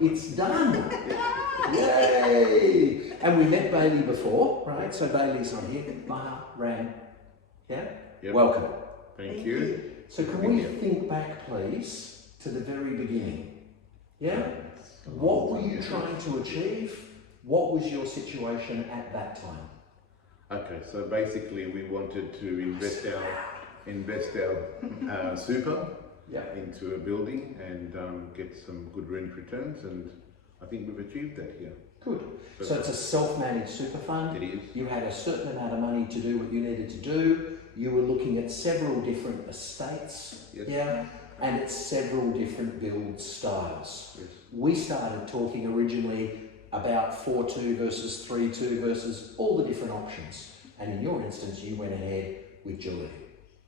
It's done. Yay! And we met Bailey before, right? So Bailey's on here. Maha, Ram. Yeah? Yep. Welcome. Thank you. So can we think back, please, to the very beginning? Yeah? What were you trying to achieve? What was your situation at that time? Okay, so basically we wanted to invest our super into a building and get some good rent returns, and I think we've achieved that here. Good. So it's a self-managed super fund. It is. You had a certain amount of money to do what you needed to do. You were looking at several different estates. Yes. Yeah. And it's several different build styles. Yes. We started talking originally about 4-2 versus 3-2 versus all the different options. And in your instance, you went ahead with Julie.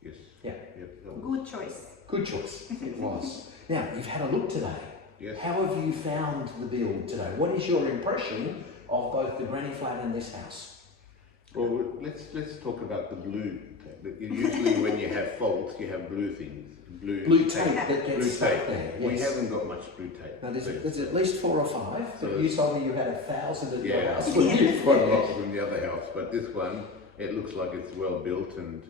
Yes. Yeah. Yep. Good choice. Good choice. It was. Now, you've had a look today. Yes. How have you found the build today? What is your impression of both the granny flat and this house? Well, let's talk about the blue. Usually when you have faults, you have blue things. Blue tape that blue gets stuck tape. there. We Yes. haven't got much blue tape. Now there's at least 4 or 5, but So you told me you had 1,000 at your house. Quite a lot from the other house, but this one, it looks like it's well built and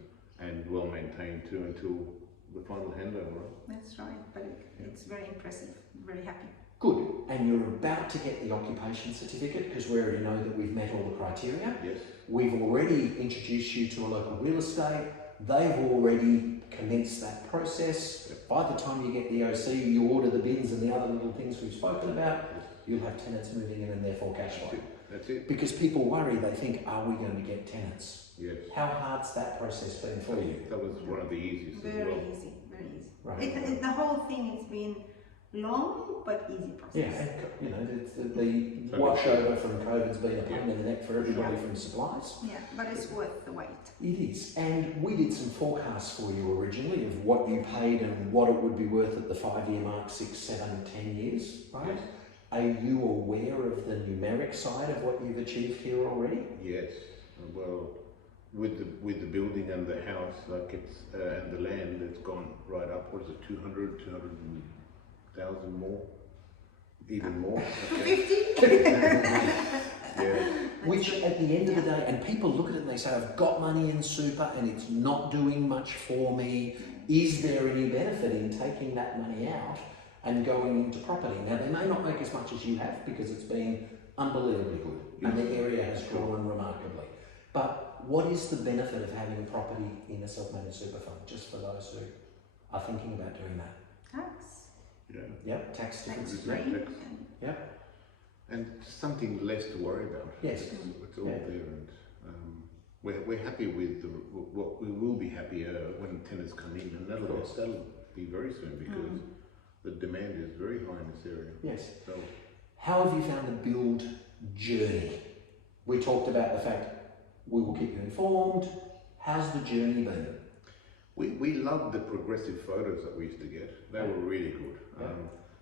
well maintained too until the final handover. That's right, but it's very impressive. Very happy. Good. And you're about to get the occupation certificate because we already know that we've met all the criteria. Yes. We've already introduced you to a local real estate. They've already commenced that process. Yep. By the time you get the OC, you order the bins and the other little things we've spoken about, you'll have tenants moving in and therefore cash flow. That's it. Because people worry, they think, are we going to get tenants? Yes. How hard's that process been for you? That was one of the easiest as Very well. easy, very easy. Right. The whole thing has been long but easy process. Yeah, and you know, the washover from COVID's been a pain in the neck for everybody from supplies. Yeah, but it's worth the wait. It is, and we did some forecasts for you originally of what you paid and what it would be worth at the 5-year mark, 6, 7, 10 years, right? Yes. Are you aware of the numeric side of what you've achieved here already? Yes. Well, with the building and the house, like it's and the land, it's gone right up. What is it? 200,000 more, even more. Okay. 50? Yeah. Which at the end of the day, and people look at it and they say, I've got money in super and it's not doing much for me. Is there any benefit in taking that money out and going into property? Now, they may not make as much as you have because it's been unbelievably good and the area has grown remarkably. But what is the benefit of having property in a self-managed super fund, just for those who are thinking about doing that? Tax. Yeah. Yep, tax difference. Tax-free. Yep. And something less to worry about. Yes. It's all there, and we're happy with what we will be happier when tenants come in, and that'll be very soon because the demand is very high in this area. Yes. So, how have you found the build journey? We talked about the fact we will keep you informed. How's the journey been? we loved the progressive photos that we used to get. They were really good. Yeah.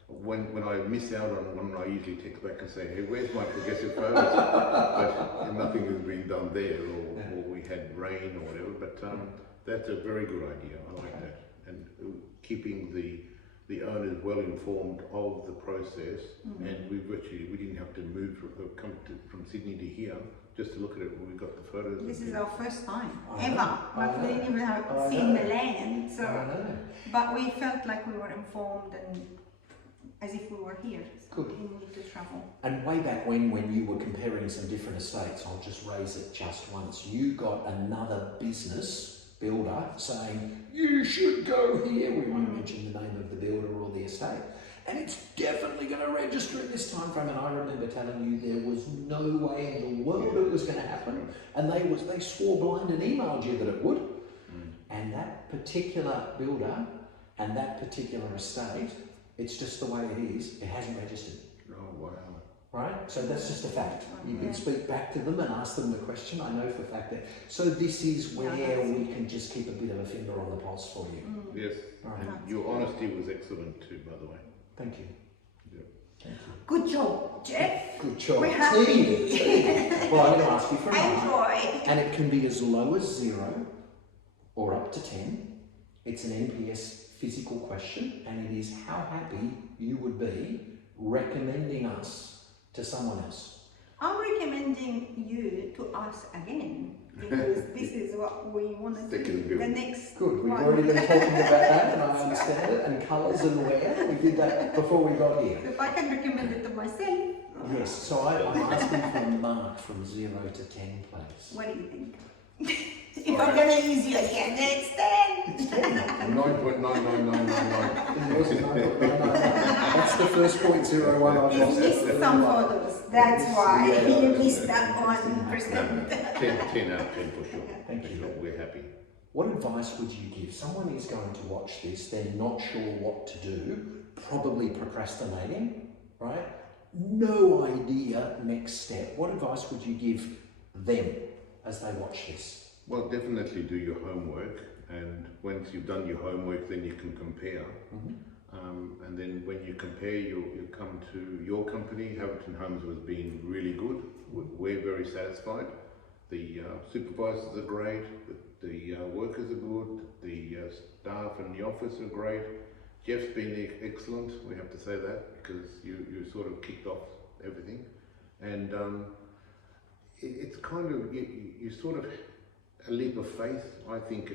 When I miss out on one, I usually text back and say, hey, where's my progressive photos? But nothing has been done there, or we had rain or whatever. But that's a very good idea. I like that. And keeping the owners well informed of the process. And we didn't have to move from Sydney to here just to look at it when we got the photos. This is our first time I ever. know. Like we didn't even have I seen know. the land. So, I know. but we felt like we were informed and as if we were here. So Good. we didn't need to travel. And way back when you were comparing some different estates, I'll just raise it just once, you got another business builder saying, you should go here. We won't mention the name of the builder or the estate. And it's definitely going to register at this time frame. And I remember telling you there was no way in the world it was going to happen. And they swore blind and emailed you that it would. And that particular builder and that particular estate, it's just the way it is. It hasn't registered. Oh, wow. Right? So that's just a fact. You can speak back to them and ask them the question. I know for a fact that. So this is where we can just keep a bit of a finger on the pulse for you. Yes. Right. And your honesty was excellent too, by the way. Thank you. Yeah. Thank you. Good job, Jeff. Good job. We're happy. Team. Well, I'm going to ask you for a And number. Troy. And it can be as low as 0 or up to 10. It's an NPS physical question, and it is how happy you would be recommending us to someone else? I'm recommending you to us again because this is what we want to do. The next Good, we've one. already been talking about that and I understand it, and colours and wear. We did that before we got here. If I can recommend it to myself. Yes, so I'm asking for a mark from 0 to 10, please. What do you think? If I'm going to use you again, it's 10. It's 10. 9.99999. It wasn't 9.999. That's the first 0.01 I've You lost. missed some photos. That's why Yeah. you missed that 1%. No, 10 out of 10 for sure. Thank For you. sure. We're happy. What advice would you give? Someone is going to watch this, they're not sure what to do, probably procrastinating, right? No idea next step. What advice would you give them as they watch this? Well, definitely do your homework, and once you've done your homework, then you can compare. And then when you compare, you come to your company. Haverton Homes has been really good. We're very satisfied. The supervisors are great, the workers are good, the staff in the office are great. Jeff's been excellent, we have to say that, because you sort of kicked off everything. And it's kind of, you sort of, a leap of faith. I think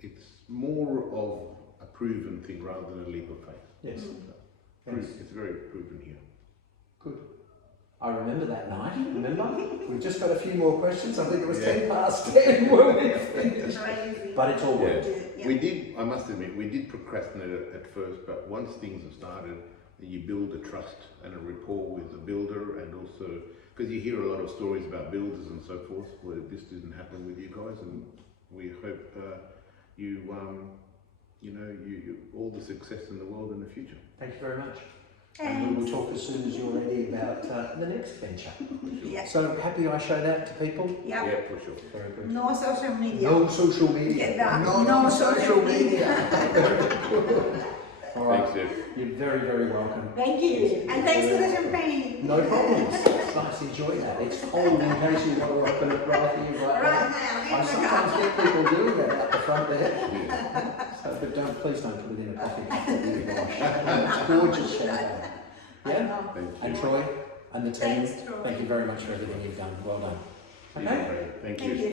it's more of a proven thing rather than a leap of faith. Yes. It's very proven here. Good. I remember that night, remember? We've just got a few more questions. I think it was 10 past 10 when we finished. Crazy. But it's all worked. Yeah. We did, I must admit, we did procrastinate at first, but once things have started, you build a trust and a rapport with the builder, and also, because you hear a lot of stories about builders and so forth, where this didn't happen with you guys, and we hope you all the success in the world in the future. Thank you very much. And we will talk as soon as you're ready about the next venture. Yeah. So happy I showed that to people? Yeah. Yeah, for sure. Very good. No social media. No social media. Get that. No, No social social media. All right. Thanks, Jeff. You're very, very welcome. Thank you. And thanks for the champagne. No problems. It's nice, enjoy that. It's cold in case you want to open it right here, right Right now. now. I sometimes get people doing that out the front there. So, but please don't put it in a coffee cup that you can wash. It's gorgeous champagne. Yeah? Thank you. And Troy and the team, Thanks, Troy. thank you very much for everything you've done. Well done. Okay? Thank you. Thank you.